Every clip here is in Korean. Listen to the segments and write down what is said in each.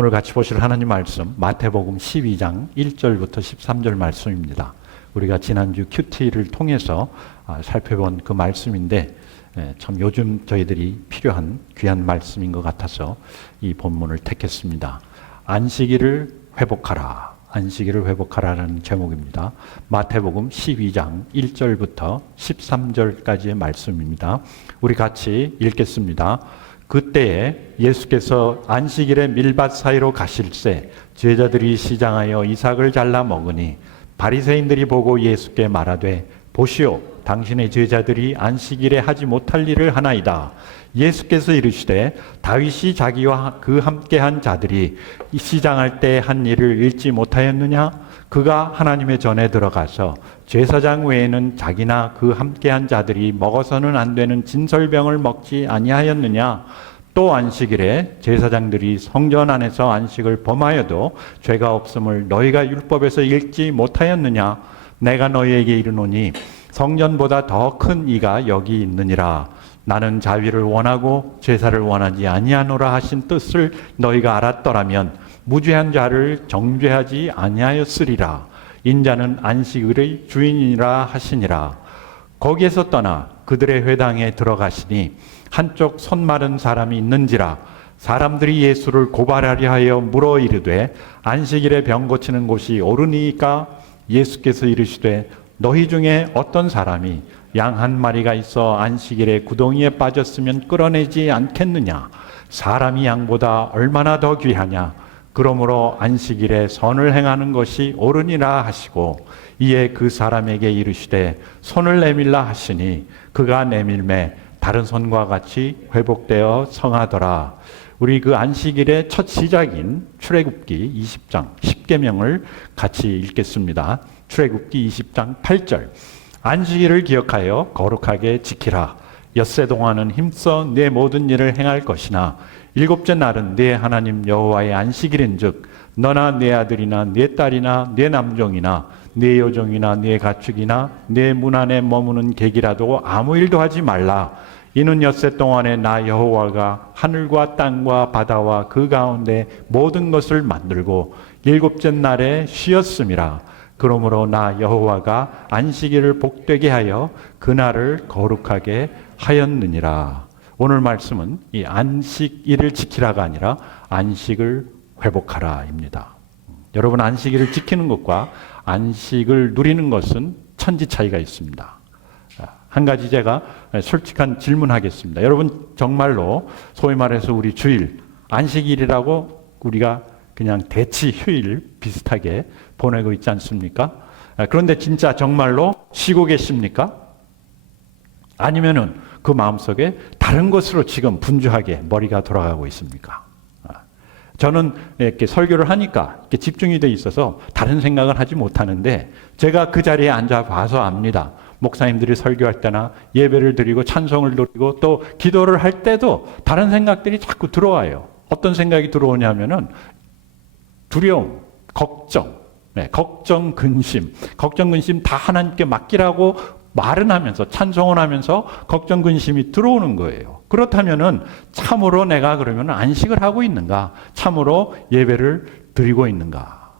오늘 같이 보실 하나님 말씀 마태복음 12장 1절부터 13절 말씀입니다. 우리가 지난주 큐티를 통해서 살펴본 그 말씀인데 참 요즘 저희들이 필요한 귀한 말씀인 것 같아서 이 본문을 택했습니다. 안식일을 회복하라. 안식일을 회복하라는 제목입니다. 마태복음 12장 1절부터 13절까지의 말씀입니다. 우리 같이 읽겠습니다. 그때에 예수께서 안식일에 밀밭 사이로 가실새 제자들이 시장하여 이삭을 잘라 먹으니 바리새인들이 보고 예수께 말하되 보시오 당신의 제자들이 안식일에 하지 못할 일을 하나이다. 예수께서 이르시되 다윗이 자기와 그 함께한 자들이 시장할 때 한 일을 읽지 못하였느냐? 그가 하나님의 전에 들어가서 제사장 외에는 자기나 그 함께한 자들이 먹어서는 안 되는 진설병을 먹지 아니하였느냐? 또 안식일에 제사장들이 성전 안에서 안식을 범하여도 죄가 없음을 너희가 율법에서 읽지 못하였느냐? 내가 너희에게 이르노니 성전보다 더 큰 이가 여기 있느니라. 나는 자위를 원하고 제사를 원하지 아니하노라 하신 뜻을 너희가 알았더라면 무죄한 자를 정죄하지 아니하였으리라. 인자는 안식일의 주인이라 하시니라. 거기에서 떠나 그들의 회당에 들어가시니 한쪽 손 마른 사람이 있는지라. 사람들이 예수를 고발하려 하여 물어 이르되 안식일에 병 고치는 곳이 옳으니까? 예수께서 이르시되 너희 중에 어떤 사람이 양 한 마리가 있어 안식일에 구덩이에 빠졌으면 끌어내지 않겠느냐? 사람이 양보다 얼마나 더 귀하냐? 그러므로 안식일에 선을 행하는 것이 옳으니라 하시고 이에 그 사람에게 이르시되 손을 내밀라 하시니 그가 내밀매 다른 손과 같이 회복되어 성하더라. 우리 그 안식일의 첫 시작인 출애굽기 20장 10계명을 같이 읽겠습니다. 출애굽기 20장 8절. 안식일을 기억하여 거룩하게 지키라. 엿새 동안은 힘써 내 모든 일을 행할 것이나 일곱째 날은 네 하나님 여호와의 안식일인즉 너나 네 아들이나 네 딸이나 네 남종이나 네 여종이나 네 가축이나 네 문 안에 머무는 객이라도 아무 일도 하지 말라. 이는 엿새 동안에 나 여호와가 하늘과 땅과 바다와 그 가운데 모든 것을 만들고 일곱째 날에 쉬었음이라. 그러므로 나 여호와가 안식일을 복되게 하여 그날을 거룩하게 하였느니라. 오늘 말씀은 이 안식일을 지키라가 아니라 안식을 회복하라입니다. 여러분, 안식일을 지키는 것과 안식을 누리는 것은 천지 차이가 있습니다. 한 가지 제가 솔직한 질문하겠습니다. 여러분, 정말로 소위 말해서 우리 주일 안식일이라고 우리가 그냥 대치 휴일 비슷하게 보내고 있지 않습니까? 그런데 진짜 정말로 쉬고 계십니까? 아니면은 그 마음속에 다른 것으로 지금 분주하게 머리가 돌아가고 있습니까? 저는 이렇게 설교를 하니까 이렇게 집중이 돼 있어서 다른 생각을 하지 못하는데 제가 그 자리에 앉아 봐서 압니다. 목사님들이 설교할 때나 예배를 드리고 찬송을 드리고 또 기도를 할 때도 다른 생각들이 자꾸 들어와요. 어떤 생각이 들어오냐면은 두려움, 걱정, 걱정, 근심 다 하나님께 맡기라고 말은 하면서 찬송을 하면서 걱정, 근심이 들어오는 거예요. 그렇다면은 참으로 내가 그러면 안식을 하고 있는가? 참으로 예배를 드리고 있는가?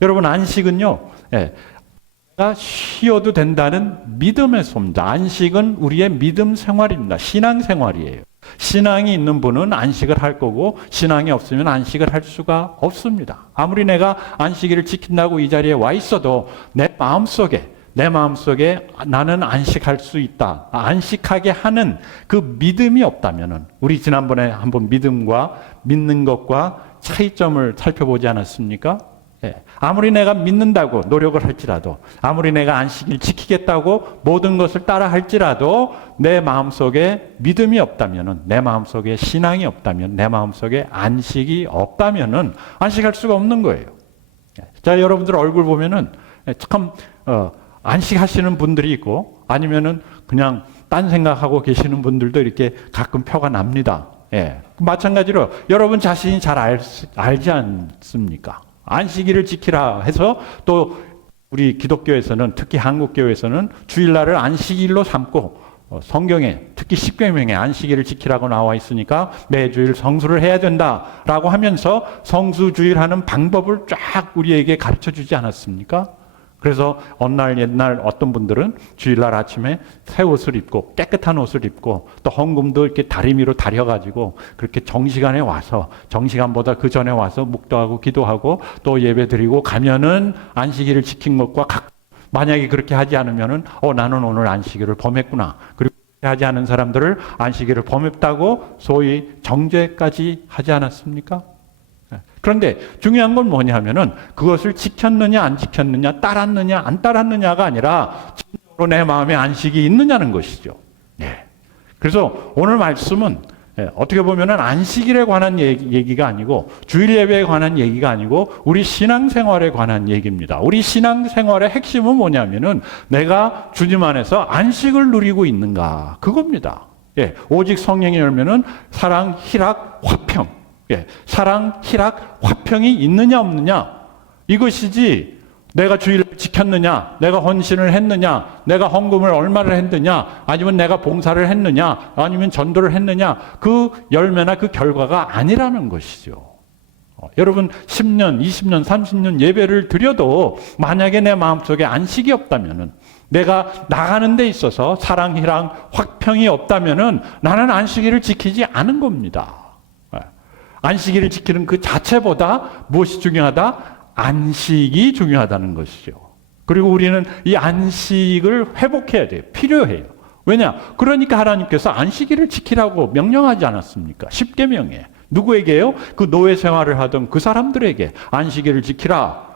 여러분, 안식은요, 내가 쉬어도 된다는 믿음의 소입니다. 안식은 우리의 믿음 생활입니다. 신앙 생활이에요. 신앙이 있는 분은 안식을 할 거고 신앙이 없으면 안식을 할 수가 없습니다. 아무리 내가 안식일을 지킨다고 이 자리에 와 있어도 내 마음속에 나는 안식할 수 있다. 안식하게 하는 그 믿음이 없다면은 우리 지난번에 한번 믿음과 믿는 것과 차이점을 살펴보지 않았습니까? 아무리 내가 믿는다고 노력을 할지라도 아무리 내가 안식일 지키겠다고 모든 것을 따라 할지라도 내 마음속에 믿음이 없다면은 내 마음속에 신앙이 없다면 내 마음속에 안식이 없다면은 안식할 수가 없는 거예요. 자, 여러분들 얼굴 보면은 참 안식하시는 분들이 있고 아니면은 그냥 딴 생각하고 계시는 분들도 이렇게 가끔 표가 납니다. 마찬가지로 여러분 자신이 잘 알지 않습니까? 안식일을 지키라 해서 또 우리 기독교에서는 특히 한국교회에서는 주일날을 안식일로 삼고 성경에 특히 십계명에 안식일을 지키라고 나와 있으니까 매주일 성수를 해야 된다라고 하면서 성수주일하는 방법을 쫙 우리에게 가르쳐 주지 않았습니까? 그래서 어느 날 옛날 어떤 분들은 주일날 아침에 새 옷을 입고 깨끗한 옷을 입고 또 헌금도 이렇게 다리미로 다려가지고 그렇게 정시간에 와서 정시간보다 그 전에 와서 묵도하고 기도하고 또 예배드리고 가면은 안식일을 지킨 것과 만약에 그렇게 하지 않으면은 나는 오늘 안식일을 범했구나. 그리고 그렇게 하지 않은 사람들을 안식일을 범했다고 소위 정죄까지 하지 않았습니까? 그런데 중요한 건 뭐냐면은 그것을 지켰느냐 안 지켰느냐 따랐느냐 안 따랐느냐가 아니라 진짜로 내 마음에 안식이 있느냐는 것이죠. 네. 그래서 오늘 말씀은 어떻게 보면은 안식일에 관한 얘기가 아니고 주일 예배에 관한 얘기가 아니고 우리 신앙생활에 관한 얘기입니다. 우리 신앙생활의 핵심은 뭐냐면은 내가 주님 안에서 안식을 누리고 있는가 그겁니다. 오직 성령의 열매는 사랑, 희락, 화평. 사랑, 희락, 화평이 있느냐 없느냐 이것이지 내가 주일을 지켰느냐 내가 헌신을 했느냐 내가 헌금을 얼마를 했느냐 아니면 내가 봉사를 했느냐 아니면 전도를 했느냐 그 열매나 그 결과가 아니라는 것이죠. 여러분 10년, 20년, 30년 예배를 드려도 만약에 내 마음속에 안식이 없다면은 내가 나가는 데 있어서 사랑, 희락, 화평이 없다면은 나는 안식일을 지키지 않은 겁니다. 안식일을 지키는 그 자체보다 무엇이 중요하다? 안식이 중요하다는 것이죠. 그리고 우리는 이 안식을 회복해야 돼요. 필요해요. 왜냐? 그러니까 하나님께서 안식일을 지키라고 명령하지 않았습니까? 십계명에. 누구에게요? 그 노예 생활을 하던 그 사람들에게 안식일을 지키라.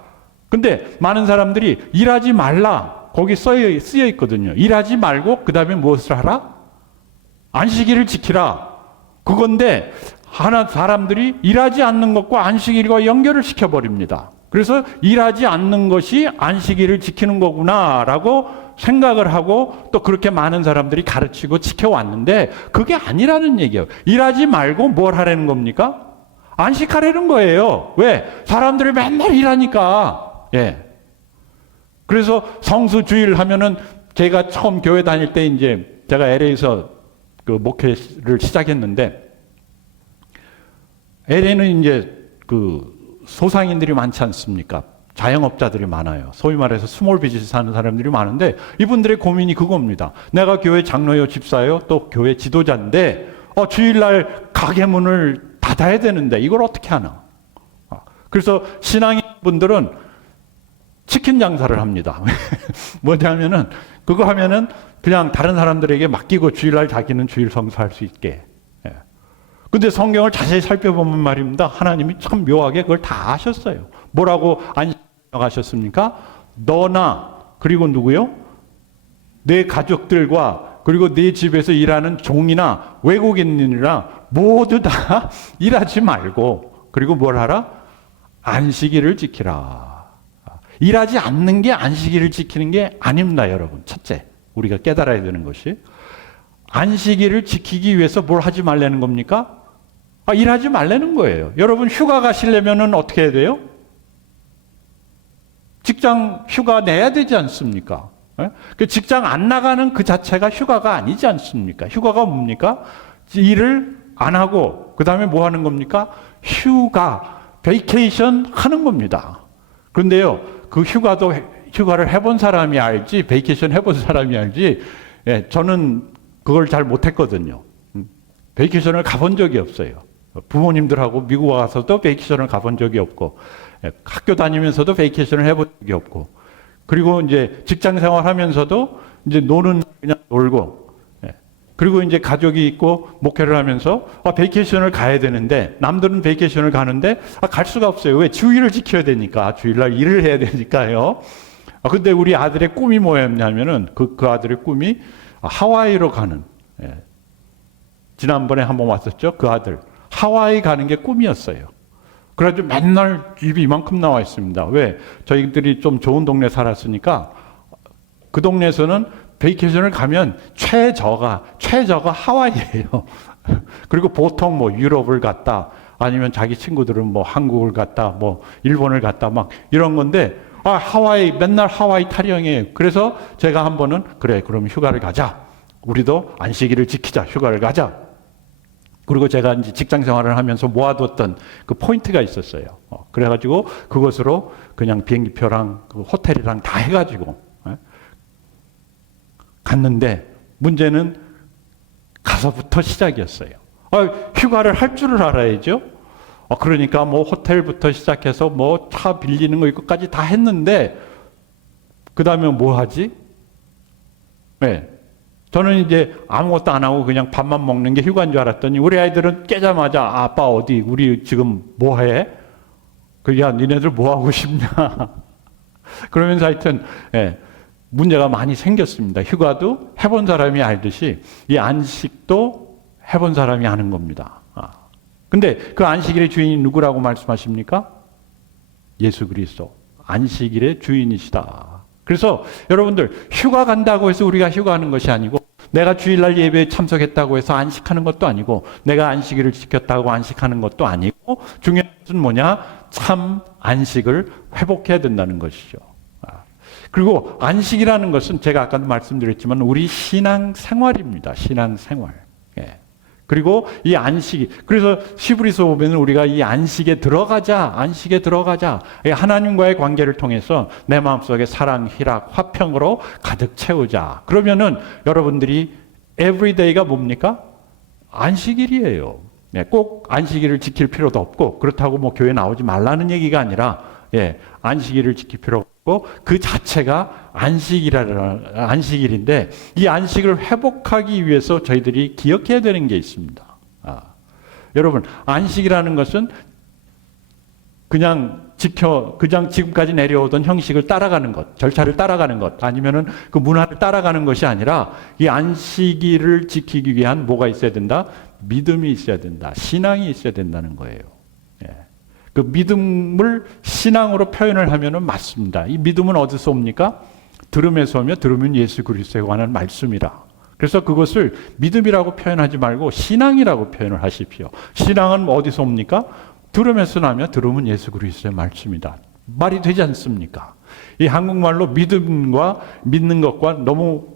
근데 많은 사람들이 일하지 말라. 거기 쓰여 있거든요. 일하지 말고 그 다음에 무엇을 하라? 안식일을 지키라. 그건데 사람들이 일하지 않는 것과 안식일과 연결을 시켜버립니다. 그래서 일하지 않는 것이 안식일을 지키는 거구나라고 생각을 하고 또 그렇게 많은 사람들이 가르치고 지켜왔는데 그게 아니라는 얘기예요. 일하지 말고 뭘 하라는 겁니까? 안식하라는 거예요. 왜? 사람들이 맨날 일하니까. 그래서 성수주일 하면은 제가 처음 교회 다닐 때 이제 제가 LA에서 그 목회를 시작했는데 LA는 이제 그 소상인들이 많지 않습니까? 자영업자들이 많아요. 소위 말해서 스몰 비즈니스 하는 사람들이 많은데 이분들의 고민이 그겁니다. 내가 교회 장로요, 집사요, 또 교회 지도자인데 주일날 가게 문을 닫아야 되는데 이걸 어떻게 하나? 그래서 신앙인 분들은 치킨 장사를 합니다. 뭐냐면은 그거 하면은 그냥 다른 사람들에게 맡기고 주일날 자기는 주일 성수할 수 있게. 근데 성경을 자세히 살펴보면 말입니다. 하나님이 참 묘하게 그걸 다 하셨어요. 뭐라고 안식하셨습니까? 너나 그리고 누구요? 내 가족들과 그리고 내 집에서 일하는 종이나 외국인이나 모두 다 일하지 말고 그리고 뭘 하라? 안식일을 지키라. 일하지 않는 게 안식일을 지키는 게 아닙니다, 여러분. 첫째, 우리가 깨달아야 되는 것이 안식일을 지키기 위해서 뭘 하지 말라는 겁니까? 일하지 말라는 거예요. 여러분 휴가 가시려면 어떻게 해야 돼요? 직장 휴가 내야 되지 않습니까? 그 직장 안 나가는 그 자체가 휴가가 아니지 않습니까? 휴가가 뭡니까? 일을 안 하고 그 다음에 뭐 하는 겁니까? 베이케이션 하는 겁니다. 그런데요, 그 휴가를 해본 사람이 알지, 베이케이션 해본 사람이 알지, 저는 그걸 잘 못했거든요. 베이케이션을 가본 적이 없어요. 부모님들하고 미국 와서도 베이케이션을 가본 적이 없고, 학교 다니면서도 베이케이션을 해본 적이 없고, 그리고 이제 직장 생활하면서도 이제 노는 그냥 놀고, 그리고 이제 가족이 있고 목회를 하면서 베이케이션을 가야 되는데 남들은 베이케이션을 가는데 갈 수가 없어요. 왜? 주일을 지켜야 되니까. 주일날 일을 해야 되니까요. 근데 우리 아들의 꿈이 뭐였냐면은 그 아들의 꿈이 하와이로 가는. 지난번에 한번 왔었죠. 그 아들. 하와이 가는 게 꿈이었어요. 그래가지고 맨날 입이 이만큼 나와 있습니다. 왜? 저희들이 좀 좋은 동네 살았으니까 그 동네에서는 베이케이션을 가면 최저가 하와이예요. 그리고 보통 뭐 유럽을 갔다 아니면 자기 친구들은 뭐 한국을 갔다 뭐 일본을 갔다 막 이런 건데 하와이 맨날 하와이 타령이에요. 그래서 제가 한 번은 그래 그럼 휴가를 가자. 우리도 안식일을 지키자, 휴가를 가자. 그리고 제가 이제 직장 생활을 하면서 모아뒀던 그 포인트가 있었어요. 그래가지고 그것으로 그냥 비행기표랑 그 호텔이랑 다 해가지고 갔는데 문제는 가서부터 시작이었어요. 휴가를 할 줄을 알아야죠. 그러니까 뭐 호텔부터 시작해서 뭐 차 빌리는 거 이것까지 다 했는데 그 다음에 뭐 하지? 네. 저는 이제 아무것도 안 하고 그냥 밥만 먹는 게 휴가인 줄 알았더니 우리 아이들은 깨자마자 아빠 어디 우리 지금 뭐 해? 야 니네들 뭐 하고 싶냐? 그러면서 하여튼 문제가 많이 생겼습니다. 휴가도 해본 사람이 알듯이 이 안식도 해본 사람이 아는 겁니다. 근데 그 안식일의 주인이 누구라고 말씀하십니까? 예수 그리스도. 안식일의 주인이시다. 그래서 여러분들 휴가 간다고 해서 우리가 휴가하는 것이 아니고 내가 주일날 예배에 참석했다고 해서 안식하는 것도 아니고 내가 안식일을 지켰다고 안식하는 것도 아니고 중요한 것은 뭐냐? 참 안식을 회복해야 된다는 것이죠. 그리고 안식이라는 것은 제가 아까도 말씀드렸지만 우리 신앙 생활입니다. 신앙 생활. 그리고 이 안식이 그래서 히브리서 보면 우리가 이 안식에 들어가자. 하나님과의 관계를 통해서 내 마음속에 사랑, 희락, 화평으로 가득 채우자. 그러면은 여러분들이 everyday가 뭡니까? 안식일이에요. 꼭 안식일을 지킬 필요도 없고 그렇다고 뭐 교회 나오지 말라는 얘기가 아니라 안식일을 지킬 필요 없고 그 자체가 안식일인데 이 안식을 회복하기 위해서 저희들이 기억해야 되는 게 있습니다. 여러분 안식이라는 것은 그냥 지금까지 내려오던 형식을 따라가는 것, 절차를 따라가는 것, 아니면은 그 문화를 따라가는 것이 아니라 이 안식일을 지키기 위한 뭐가 있어야 된다? 믿음이 있어야 된다. 신앙이 있어야 된다는 거예요. 그 믿음을 신앙으로 표현을 하면은 맞습니다. 이 믿음은 어디서 옵니까? 들음에서 오며 들으면 예수 그리스도에 관한 말씀이라. 그래서 그것을 믿음이라고 표현하지 말고 신앙이라고 표현을 하십시오. 신앙은 어디서 옵니까? 들음에서 나며 들으면 예수 그리스도의 말씀이다. 말이 되지 않습니까? 이 한국말로 믿음과 믿는 것과 너무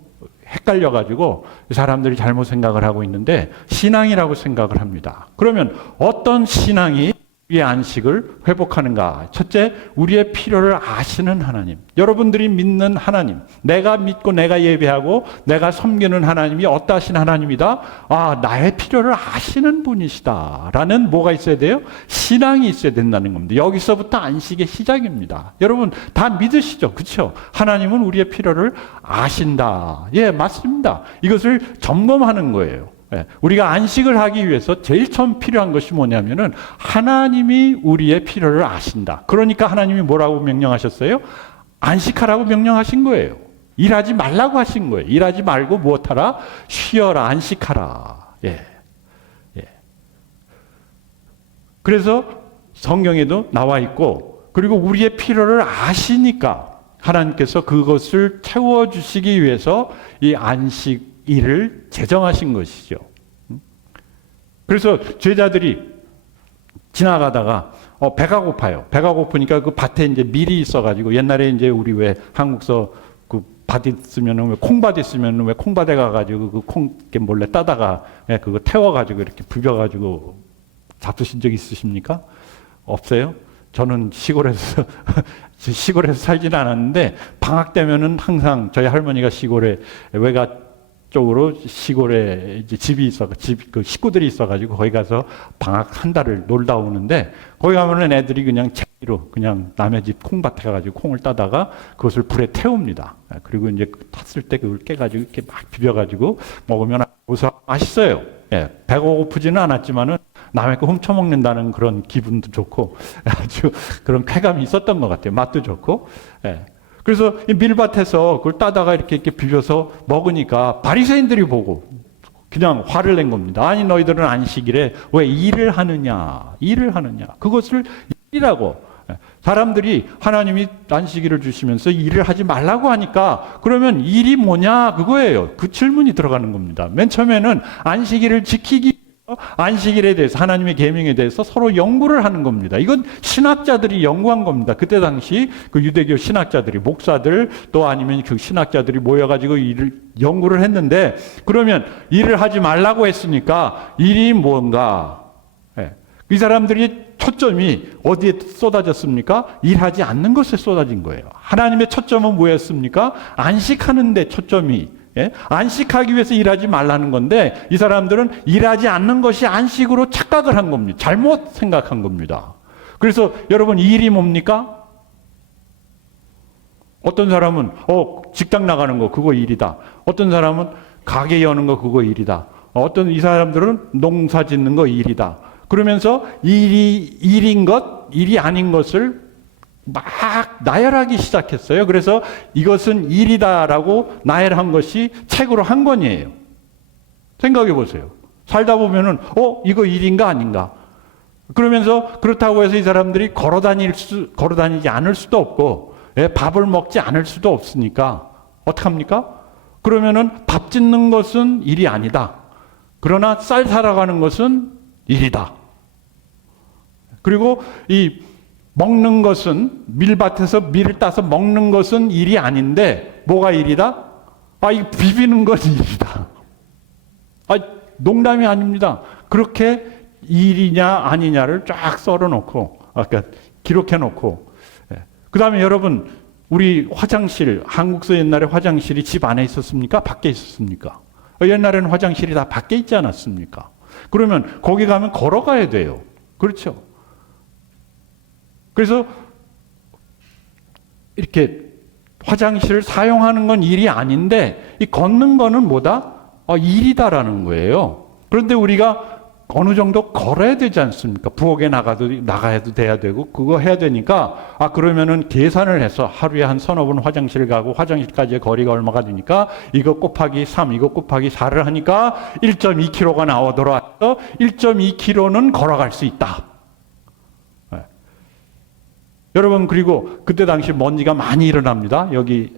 헷갈려가지고 사람들이 잘못 생각을 하고 있는데 신앙이라고 생각을 합니다. 그러면 어떤 신앙이 우리의 안식을 회복하는가? 첫째, 우리의 필요를 아시는 하나님. 여러분들이 믿는 하나님. 내가 믿고 내가 예배하고 내가 섬기는 하나님이 어떠하신 하나님이다? 나의 필요를 아시는 분이시다. 라는 뭐가 있어야 돼요? 신앙이 있어야 된다는 겁니다. 여기서부터 안식의 시작입니다. 여러분 다 믿으시죠? 그렇죠? 하나님은 우리의 필요를 아신다. 맞습니다. 이것을 점검하는 거예요. 우리가 안식을 하기 위해서 제일 처음 필요한 것이 뭐냐면은 하나님이 우리의 필요를 아신다. 그러니까 하나님이 뭐라고 명령하셨어요? 안식하라고 명령하신 거예요. 일하지 말라고 하신 거예요. 일하지 말고 무엇하라? 쉬어라, 안식하라. 그래서 성경에도 나와 있고 그리고 우리의 필요를 아시니까 하나님께서 그것을 채워주시기 위해서 이 안식일을 제정하신 것이죠. 그래서 제자들이 지나가다가 배가 고파요. 배가 고프니까 그 밭에 이제 밀이 있어가지고 옛날에 이제 우리 왜 한국서 그 밭 있으면은 왜 콩밭 있으면은 왜 콩밭에 가가지고 그 콩 몰래 따다가 그거 태워가지고 이렇게 비벼가지고 잡수신 적 있으십니까? 없어요? 저는 시골에서 살지는 않았는데 방학 되면은 항상 저희 할머니가 시골에 외가 쪽으로 시골에 이제 집이 있어 그 식구들이 있어가지고 거기 가서 방학 한 달을 놀다 오는데 거기 가면은 애들이 그냥 재미로 그냥 남의 집 콩밭에 가가지고 콩을 따다가 그것을 불에 태웁니다. 그리고 이제 탔을 때 그걸 깨가지고 이렇게 막 비벼가지고 먹으면 고소하고 맛있어요. 배가 고프지는 않았지만은 남의 거 훔쳐 먹는다는 그런 기분도 좋고 아주 그런 쾌감이 있었던 것 같아요. 맛도 좋고. 그래서 이 밀밭에서 그걸 따다가 이렇게 비벼서 먹으니까 바리새인들이 보고 그냥 화를 낸 겁니다. 아니 너희들은 안식일에 왜 일을 하느냐? 그것을 일이라고. 사람들이 하나님이 안식일을 주시면서 일을 하지 말라고 하니까 그러면 일이 뭐냐? 그거예요. 그 질문이 들어가는 겁니다. 맨 처음에는 안식일을 지키기 안식일에 대해서 하나님의 계명에 대해서 서로 연구를 하는 겁니다. 이건 신학자들이 연구한 겁니다. 그때 당시 그 유대교 신학자들이 목사들 또 아니면 그 신학자들이 모여가지고 일을 연구를 했는데 그러면 일을 하지 말라고 했으니까 일이 뭔가 이 사람들이 초점이 어디에 쏟아졌습니까? 일하지 않는 것에 쏟아진 거예요. 하나님의 초점은 뭐였습니까? 안식하는 데 초점이 안식하기 위해서 일하지 말라는 건데 이 사람들은 일하지 않는 것이 안식으로 착각을 한 겁니다. 잘못 생각한 겁니다. 그래서 여러분 일이 뭡니까? 어떤 사람은 직장 나가는 거 그거 일이다. 어떤 사람은 가게 여는 거 그거 일이다. 어떤 이 사람들은 농사 짓는 거 일이다. 그러면서 일인 것, 일이 아닌 것을 막 나열하기 시작했어요. 그래서 이것은 일이다라고 나열한 것이 책으로 한 권이에요. 생각해 보세요. 살다 보면은 이거 일인가 아닌가. 그러면서 그렇다고 해서 이 사람들이 걸어다니지 않을 수도 없고 밥을 먹지 않을 수도 없으니까 어떡합니까? 그러면은 밥 짓는 것은 일이 아니다. 그러나 쌀 사러 가는 것은 일이다. 그리고 이 먹는 것은 밀밭에서 밀을 따서 먹는 것은 일이 아닌데 뭐가 일이다? 이 비비는 건 일이다. 농담이 아닙니다. 그렇게 일이냐 아니냐를 쫙 썰어놓고 아까 기록해놓고 그 다음에 여러분 우리 화장실 한국서 옛날에 화장실이 집 안에 있었습니까? 밖에 있었습니까? 옛날에는 화장실이 다 밖에 있지 않았습니까? 그러면 거기 가면 걸어가야 돼요. 그렇죠? 그래서 이렇게 화장실을 사용하는 건 일이 아닌데 이 걷는 거는 뭐다? 일이다라는 거예요. 그런데 우리가 어느 정도 걸어야 되지 않습니까? 부엌에 나가야도 돼야 되고 그거 해야 되니까 그러면은 계산을 해서 하루에 한 서너 번 화장실 가고 화장실까지의 거리가 얼마가 되니까 이거 곱하기 3, 이거 곱하기 4를 하니까 1.2km가 나오더라도 1.2km는 걸어갈 수 있다. 여러분 그리고 그때 당시 먼지가 많이 일어납니다. 여기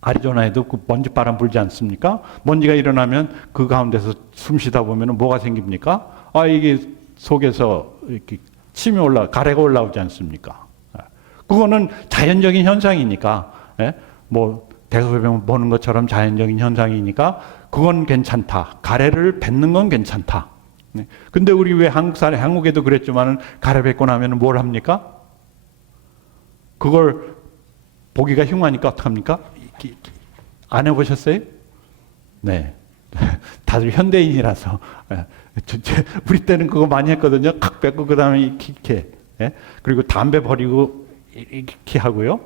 아리조나에도 그 먼지 바람 불지 않습니까? 먼지가 일어나면 그 가운데서 숨 쉬다 보면 뭐가 생깁니까? 이게 속에서 이렇게 가래가 올라오지 않습니까? 그거는 자연적인 현상이니까, 뭐 대소변 보는 것처럼 자연적인 현상이니까 그건 괜찮다. 가래를 뱉는 건 괜찮다. 근데 우리 왜 한국에도 그랬지만은 가래 뱉고 나면 뭘 합니까? 그걸 보기가 흉하니까 어떡합니까? 안 해보셨어요? 네. 다들 현대인이라서. 우리 때는 그거 많이 했거든요. 칵 뱉고 그 다음에 이렇게. 그리고 담배 버리고 이렇게 하고요.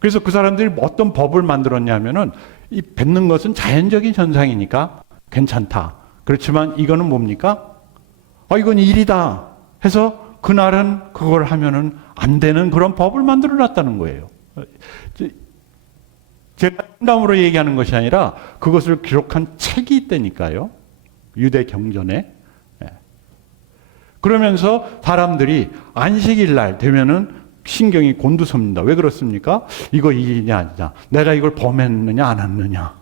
그래서 그 사람들이 어떤 법을 만들었냐면은 이 뱉는 것은 자연적인 현상이니까 괜찮다. 그렇지만 이거는 뭡니까? 이건 일이다 해서 그날은 그걸 하면은 안 되는 그런 법을 만들어 놨다는 거예요. 제가 농담으로 얘기하는 것이 아니라 그것을 기록한 책이 있다니까요. 유대 경전에. 그러면서 사람들이 안식일 날 되면은 신경이 곤두섭니다. 왜 그렇습니까? 이거 일이냐 아니냐. 내가 이걸 범했느냐 안 했느냐.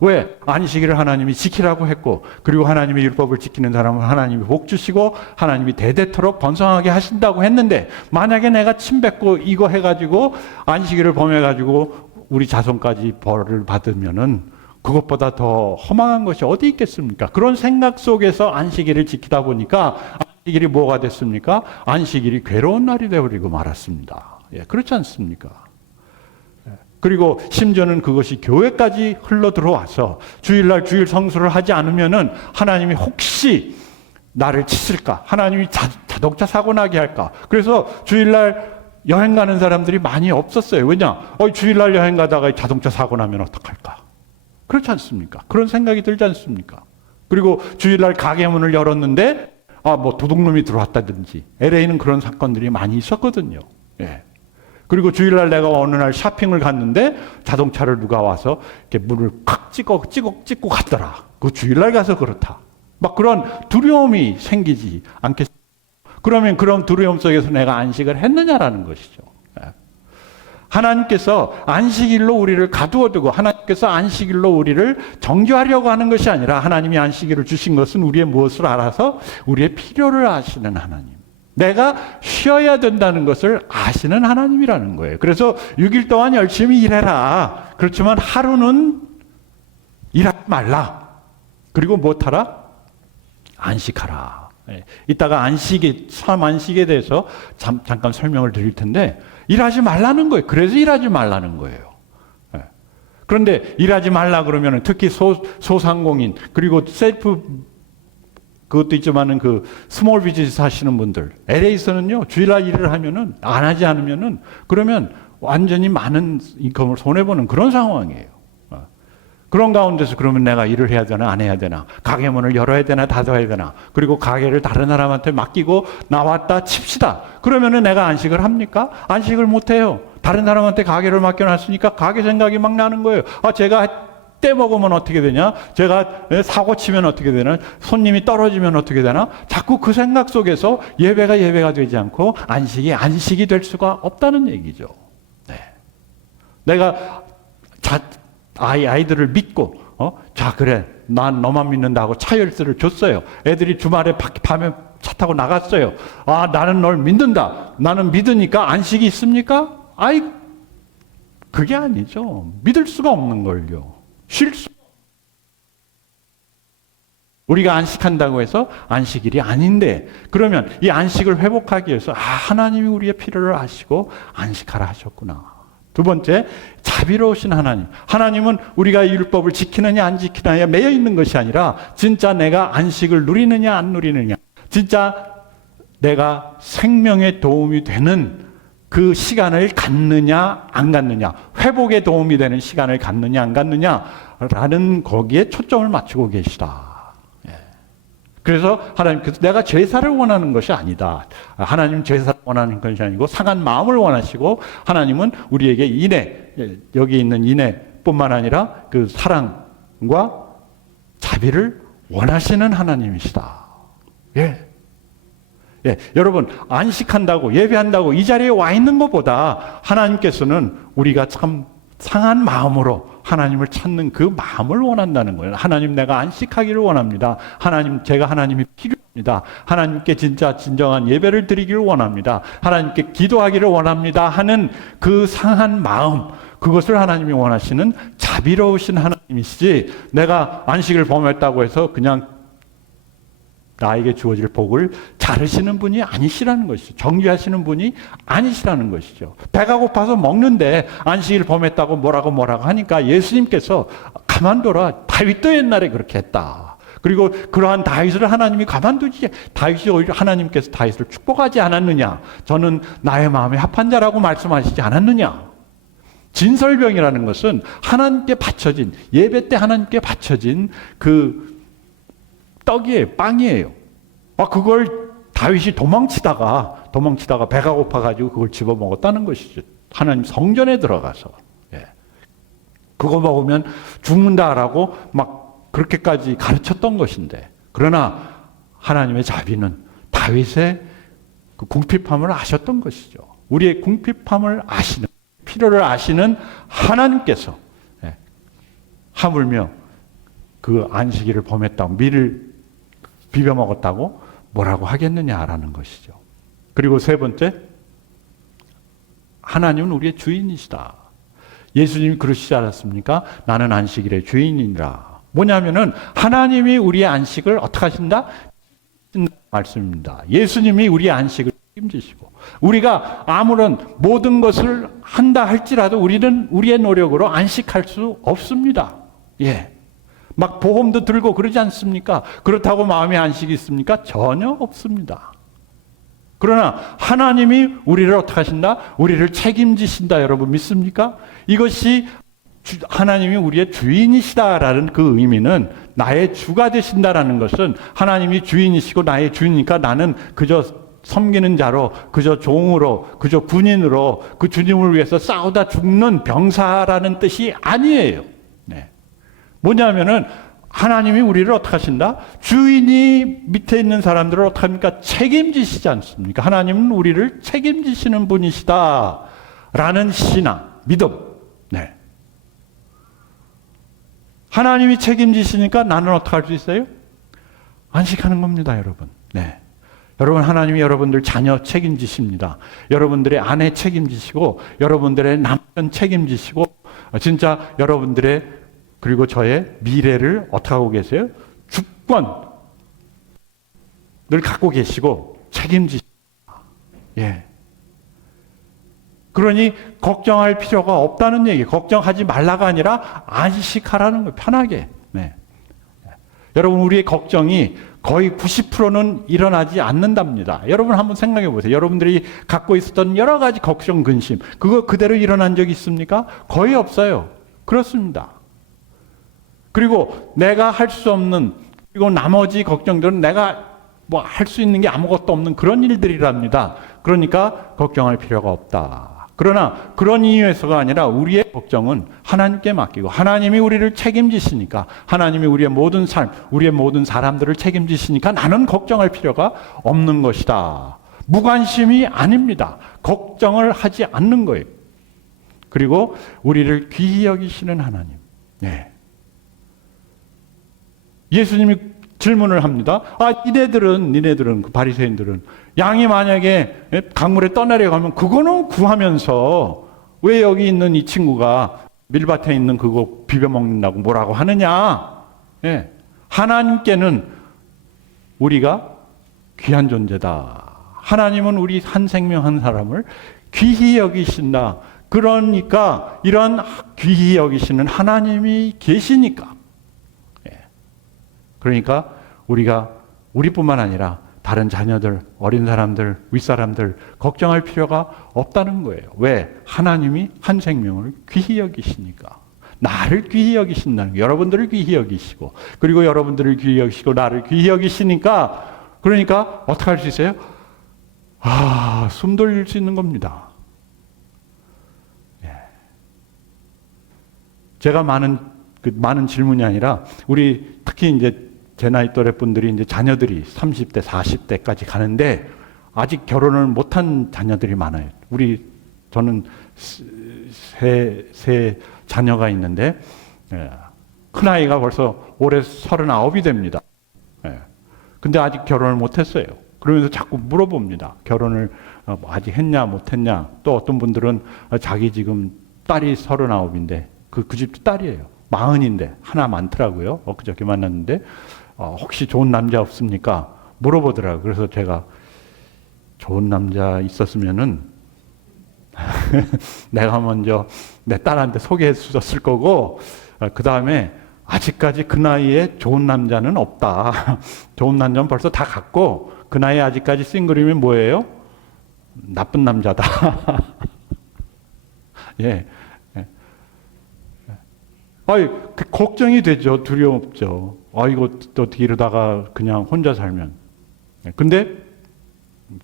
왜? 안식일을 하나님이 지키라고 했고 그리고 하나님의 율법을 지키는 사람은 하나님이 복 주시고 하나님이 대대토록 번성하게 하신다고 했는데 만약에 내가 침 뱉고 이거 해가지고 안식일을 범해가지고 우리 자손까지 벌을 받으면은 그것보다 더 허망한 것이 어디 있겠습니까? 그런 생각 속에서 안식일을 지키다 보니까 안식일이 뭐가 됐습니까? 안식일이 괴로운 날이 되어버리고 말았습니다. 그렇지 않습니까? 그리고 심지어는 그것이 교회까지 흘러 들어와서 주일날 주일 성수를 하지 않으면은 하나님이 혹시 나를 치실까? 하나님이 자동차 사고 나게 할까? 그래서 주일날 여행 가는 사람들이 많이 없었어요. 왜냐? 주일날 여행 가다가 자동차 사고 나면 어떡할까? 그렇지 않습니까? 그런 생각이 들지 않습니까? 그리고 주일날 가게 문을 열었는데 뭐 도둑놈이 들어왔다든지 LA는 그런 사건들이 많이 있었거든요. 그리고 주일날 내가 어느 날 쇼핑을 갔는데 자동차를 누가 와서 이렇게 문을 칵 찍고 갔더라. 그 주일날 가서 그렇다. 막 그런 두려움이 생기지 않겠습니까? 그러면 그런 두려움 속에서 내가 안식을 했느냐라는 것이죠. 하나님께서 안식일로 우리를 가두어두고 하나님께서 안식일로 우리를 정죄하려고 하는 것이 아니라 하나님이 안식일을 주신 것은 우리의 무엇을 알아서 우리의 필요를 아시는 하나님. 내가 쉬어야 된다는 것을 아시는 하나님이라는 거예요. 그래서 6일 동안 열심히 일해라. 그렇지만 하루는 일하지 말라. 그리고 무엇하라? 안식하라. 이따가 삶 안식에 대해서 잠깐 설명을 드릴 텐데 일하지 말라는 거예요. 그래서 일하지 말라는 거예요. 그런데 일하지 말라 그러면 특히 소상공인 그리고 그것도 있지만은 그 스몰 비즈니스 하시는 분들 LA에서는요 주일날 일을 하면은 안 하지 않으면은 그러면 완전히 많은 인컴을 손해 보는 그런 상황이에요. 그런 가운데서 그러면 내가 일을 해야 되나 안 해야 되나 가게 문을 열어야 되나 닫아야 되나 그리고 가게를 다른 사람한테 맡기고 나왔다 칩시다. 그러면은 내가 안식을 합니까? 안식을 못 해요. 다른 사람한테 가게를 맡겨놨으니까 가게 생각이 막 나는 거예요. 제가 때 먹으면 어떻게 되냐? 제가 사고 치면 어떻게 되나? 손님이 떨어지면 어떻게 되나? 자꾸 그 생각 속에서 예배가 되지 않고 안식이 될 수가 없다는 얘기죠. 네. 내가 아이들을 믿고 자 그래 난 너만 믿는다고 차 열쇠를 줬어요. 애들이 주말에 밤에 차 타고 나갔어요. 나는 널 믿는다. 나는 믿으니까 안식이 있습니까? 그게 아니죠. 믿을 수가 없는 걸요. 우리가 안식한다고 해서 안식일이 아닌데 그러면 이 안식을 회복하기 위해서 하나님이 우리의 필요를 아시고 안식하라 하셨구나. 두 번째, 자비로우신 하나님. 하나님은 우리가 율법을 지키느냐 안 지키느냐에 매여 있는 것이 아니라 진짜 내가 안식을 누리느냐 안 누리느냐, 진짜 내가 생명에 도움이 되는 그 시간을 갖느냐 안 갖느냐, 회복에 도움이 되는 시간을 갖느냐 안 갖느냐라는 거기에 초점을 맞추고 계시다. 그래서 하나님께서 내가 제사를 원하는 것이 아니다. 하나님 제사를 원하는 것이 아니고 상한 마음을 원하시고 하나님은 우리에게 여기 있는 인애뿐만 아니라 그 사랑과 자비를 원하시는 하나님이시다. 여러분 안식한다고 예배한다고 이 자리에 와 있는 것보다 하나님께서는 우리가 참 상한 마음으로 하나님을 찾는 그 마음을 원한다는 거예요. 하나님 내가 안식하기를 원합니다. 제가 하나님이 필요합니다. 하나님께 진정한 예배를 드리기를 원합니다. 하나님께 기도하기를 원합니다 하는 그 상한 마음, 그것을 하나님이 원하시는 자비로우신 하나님이시지 내가 안식을 범했다고 해서 그냥 나에게 주어질 복을 자르시는 분이 아니시라는 것이죠. 정죄하시는 분이 아니시라는 것이죠. 배가 고파서 먹는데 안식일 범했다고 뭐라고 하니까 예수님께서 가만둬라. 다윗도 옛날에 그렇게 했다. 그리고 그러한 다윗을 하나님이 가만두지, 다윗이 오히려 하나님께서 다윗을 축복하지 않았느냐. 저는 나의 마음에 합한 자라고 말씀하시지 않았느냐. 진설병이라는 것은 하나님께 바쳐진, 예배 때 하나님께 바쳐진 그 떡이에요, 빵이에요. 그걸 다윗이 도망치다가 배가 고파가지고 그걸 집어 먹었다는 것이죠. 하나님 성전에 들어가서. 그거 먹으면 죽는다라고 막 그렇게까지 가르쳤던 것인데, 그러나 하나님의 자비는 다윗의 그 궁핍함을 아셨던 것이죠. 우리의 궁핍함을 아시는, 필요를 아시는 하나님께서 하물며 그 안식일을 범했다고 밀을 비벼 먹었다고 뭐라고 하겠느냐라는 것이죠. 그리고 세 번째, 하나님은 우리의 주인이시다. 예수님이 그러시지 않았습니까? 나는 안식일의 주인이라. 뭐냐면은 하나님이 우리의 안식을 어떻게 하신다? 말씀입니다. 예수님이 우리의 안식을 책임지시고 우리가 아무런 모든 것을 한다 할지라도 우리는 우리의 노력으로 안식할 수 없습니다. 막 보험도 들고 그러지 않습니까? 그렇다고 마음의 안식이 있습니까? 전혀 없습니다. 그러나 하나님이 우리를 어떻게 하신다? 우리를 책임지신다. 여러분 믿습니까? 이것이 하나님이 우리의 주인이시다라는 그 의미는, 나의 주가 되신다라는 것은 하나님이 주인이시고 나의 주인이니까 나는 그저 섬기는 자로, 그저 종으로, 그저 군인으로 그 주님을 위해서 싸우다 죽는 병사라는 뜻이 아니에요. 뭐냐면은 하나님이 우리를 어떻게 하신다? 주인이 밑에 있는 사람들을 어떻게 합니까? 책임지시지 않습니까? 하나님은 우리를 책임지시는 분이시다 라는 신앙, 믿음. 네. 하나님이 책임지시니까 나는 어떻게 할 수 있어요? 안식하는 겁니다, 여러분. 네. 여러분, 하나님이 여러분들 자녀 책임지십니다. 여러분들의 아내 책임지시고, 여러분들의 남편 책임지시고, 진짜 여러분들의, 그리고 저의 미래를 어떻게 하고 계세요? 주권을 갖고 계시고, 책임지십니다. 예. 그러니, 걱정할 필요가 없다는 얘기, 걱정하지 말라가 아니라, 안식하라는 거예요. 편하게. 네. 여러분, 우리의 걱정이 거의 90%는 일어나지 않는답니다. 여러분 한번 생각해 보세요. 여러분들이 갖고 있었던 여러 가지 걱정, 근심, 그거 그대로 일어난 적이 있습니까? 거의 없어요. 그렇습니다. 그리고 내가 할 수 없는, 그리고 나머지 걱정들은 내가 뭐 할 수 있는 게 아무것도 없는 그런 일들이랍니다. 그러니까 걱정할 필요가 없다. 그러나 그런 이유에서가 아니라 우리의 걱정은 하나님께 맡기고, 하나님이 우리를 책임지시니까, 하나님이 우리의 모든 삶, 우리의 모든 사람들을 책임지시니까 나는 걱정할 필요가 없는 것이다. 무관심이 아닙니다. 걱정을 하지 않는 거예요. 그리고 우리를 귀히 여기시는 하나님. 네. 예수님이 질문을 합니다. 니네들은 그 바리새인들은 양이 만약에 강물에 떠내려가면 그거는 구하면서 왜 여기 있는 이 친구가 밀밭에 있는 그거 비벼 먹는다고 뭐라고 하느냐? 예. 하나님께는 우리가 귀한 존재다. 하나님은 우리 한 생명 한 사람을 귀히 여기신다. 그러니까 이런 귀히 여기시는 하나님이 계시니까. 그러니까 우리가 우리뿐만 아니라 다른 자녀들, 어린 사람들, 윗사람들 걱정할 필요가 없다는 거예요. 왜? 하나님이 한 생명을 귀히 여기시니까. 나를 귀히 여기신다는 거예요. 여러분들을 귀히 여기시고, 그리고 여러분들을 귀히 여기시고 나를 귀히 여기시니까, 그러니까 어떻게 할 수 있어요? 숨 돌릴 수 있는 겁니다. 제가 많은 질문이 아니라, 우리 특히 이제 제 나이 또래 분들이 이제 자녀들이 30대, 40대까지 가는데 아직 결혼을 못한 자녀들이 많아요. 저는 세 자녀가 있는데, 큰아이가 벌써 올해 39이 됩니다. 근데 아직 결혼을 못했어요. 그러면서 자꾸 물어봅니다. 결혼을 아직 했냐, 못했냐. 또 어떤 분들은 자기 지금 딸이 39인데, 그 집도 딸이에요. 40인데, 하나 많더라고요. 엊그저께 만났는데, 혹시 좋은 남자 없습니까? 물어보더라고요. 그래서 제가 좋은 남자 있었으면은 내가 먼저 내 딸한테 소개해 줬을 거고, 그 다음에 아직까지 그 나이에 좋은 남자는 없다. 좋은 남자는 벌써 다 갔고, 그 나이에 아직까지 싱글이면 뭐예요? 나쁜 남자다. 예. 걱정이 되죠. 두려움없죠. 이거 어떻게 이러다가 그냥 혼자 살면. 근데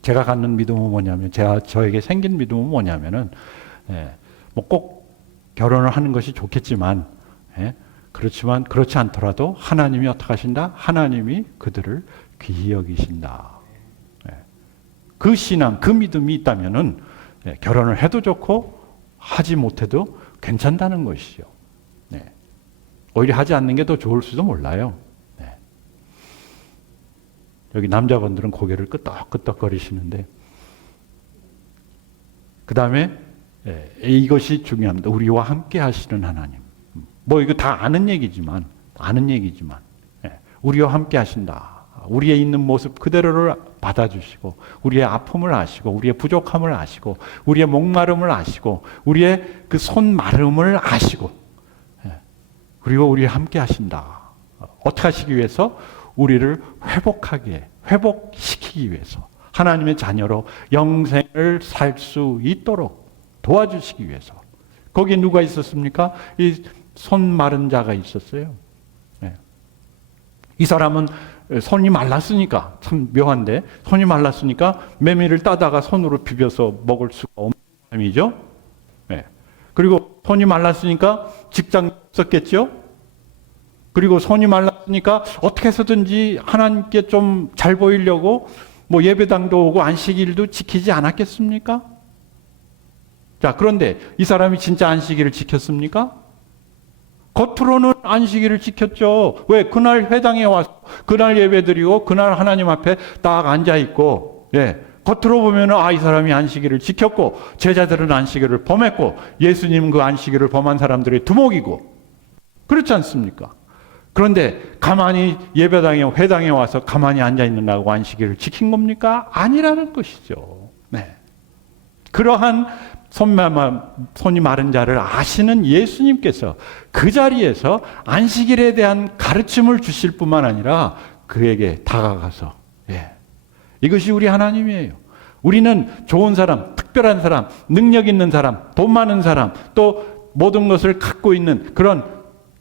제가 갖는 믿음은 뭐냐면, 저에게 생긴 믿음은 뭐냐면은, 뭐 꼭 결혼을 하는 것이 좋겠지만, 그렇지만 그렇지 않더라도 하나님이 어떻게 하신다? 하나님이 그들을 귀히 여기신다. 그 신앙, 그 믿음이 있다면은 결혼을 해도 좋고 하지 못해도 괜찮다는 것이죠. 오히려 하지 않는 게 더 좋을 수도 몰라요. 여기 남자분들은 고개를 끄덕끄덕거리시는데, 그 다음에 이것이 중요합니다. 우리와 함께 하시는 하나님. 뭐 이거 다 아는 얘기지만 우리와 함께 하신다. 우리의 있는 모습 그대로를 받아주시고, 우리의 아픔을 아시고, 우리의 부족함을 아시고, 우리의 목마름을 아시고, 우리의 그 손마름을 아시고, 그리고 우리와 함께 하신다. 어떻게 하시기 위해서? 우리를 회복시키기 위해서. 하나님의 자녀로 영생을 살 수 있도록 도와주시기 위해서. 거기에 누가 있었습니까? 이 손 마른 자가 있었어요. 이 사람은 손이 말랐으니까, 참 묘한데, 손이 말랐으니까 메밀을 따다가 손으로 비벼서 먹을 수가 없는 사람이죠. 그리고 손이 말랐으니까 직장 없었겠죠. 그리고 손이 말랐으니까 어떻게 해서든지 하나님께 좀 잘 보이려고 뭐 예배당도 오고 안식일도 지키지 않았겠습니까? 자, 그런데 이 사람이 진짜 안식일을 지켰습니까? 겉으로는 안식일을 지켰죠. 왜? 그날 회당에 와서 그날 예배드리고 그날 하나님 앞에 딱 앉아있고, 예. 겉으로 보면 이 사람이 안식일을 지켰고 제자들은 안식일을 범했고 예수님은 그 안식일을 범한 사람들의 두목이고, 그렇지 않습니까? 그런데 가만히 예배당에 회당에 와서 가만히 앉아있는다고 안식일을 지킨 겁니까? 아니라는 것이죠. 네. 그러한 손이 마른 자를 아시는 예수님께서 그 자리에서 안식일에 대한 가르침을 주실 뿐만 아니라 그에게 다가가서, 예. 이것이 우리 하나님이에요. 우리는 좋은 사람, 특별한 사람, 능력 있는 사람, 돈 많은 사람, 또 모든 것을 갖고 있는 그런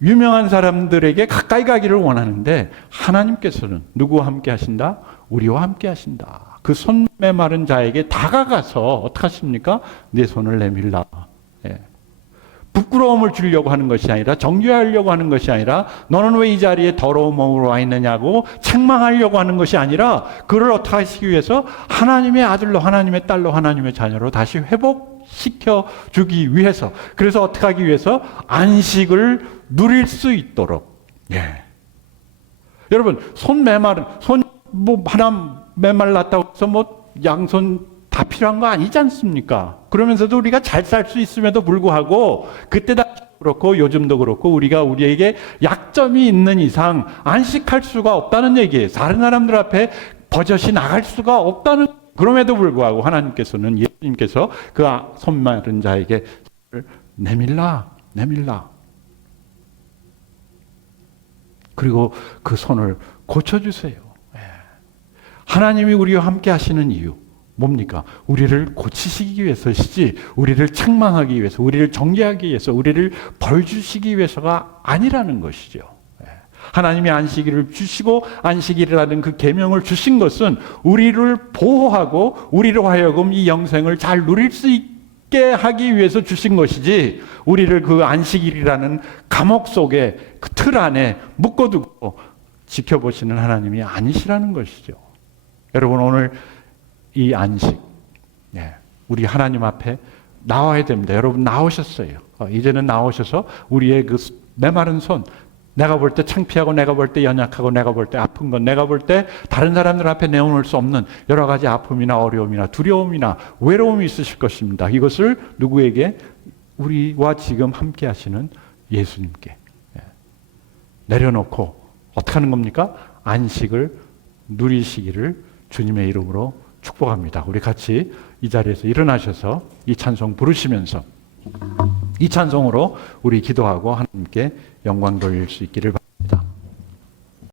유명한 사람들에게 가까이 가기를 원하는데 하나님께서는 누구와 함께 하신다? 우리와 함께 하신다. 그 손 메마른 자에게 다가가서 어떻게 하십니까? 내 손을 내밀라. 예. 부끄러움을 주려고 하는 것이 아니라, 정죄하려고 하는 것이 아니라, 너는 왜 이 자리에 더러운 몸으로 와 있느냐고 책망하려고 하는 것이 아니라, 그를 어떻게 하시기 위해서 하나님의 아들로, 하나님의 딸로, 하나님의 자녀로 다시 회복시켜 주기 위해서, 그래서 어떻게 하기 위해서 안식을 누릴 수 있도록. 예. 여러분, 하나 메말랐다고 해서 양손 다 필요한 거 아니지 않습니까? 그러면서도 우리가 잘 살 수 있음에도 불구하고 그때도 그렇고 요즘도 그렇고 우리가 우리에게 약점이 있는 이상 안식할 수가 없다는 얘기예요. 다른 사람들 앞에 버젓이 나갈 수가 없다는, 그럼에도 불구하고 하나님께서는, 예수님께서 그 손 마른 자에게 내밀라. 그리고 그 손을 고쳐주세요. 하나님이 우리와 함께 하시는 이유 뭡니까? 우리를 고치시기 위해서시지, 우리를 책망하기 위해서, 우리를 정죄하기 위해서, 우리를 벌 주시기 위해서가 아니라는 것이죠. 하나님이 안식일을 주시고 안식일이라는 그 계명을 주신 것은 우리를 보호하고 우리로 하여금 이 영생을 잘 누릴 수 있게 하기 위해서 주신 것이지, 우리를 그 안식일이라는 감옥 속에 그 틀 안에 묶어두고 지켜보시는 하나님이 아니시라는 것이죠. 여러분, 오늘 이 안식, 우리 하나님 앞에 나와야 됩니다. 여러분 나오셨어요. 이제는 나오셔서 우리의 그 메마른 손, 내가 볼 때 창피하고, 내가 볼 때 연약하고, 내가 볼 때 아픈 건, 내가 볼 때 다른 사람들 앞에 내어놓을 수 없는 여러 가지 아픔이나 어려움이나 두려움이나 외로움이 있으실 것입니다. 이것을 누구에게? 우리와 지금 함께 하시는 예수님께 내려놓고 어떻게 하는 겁니까? 안식을 누리시기를 주님의 이름으로 축복합니다. 우리 같이 이 자리에서 일어나셔서 이 찬송 부르시면서 이 찬송으로 우리 기도하고 하나님께 영광 돌릴 수 있기를 바랍니다.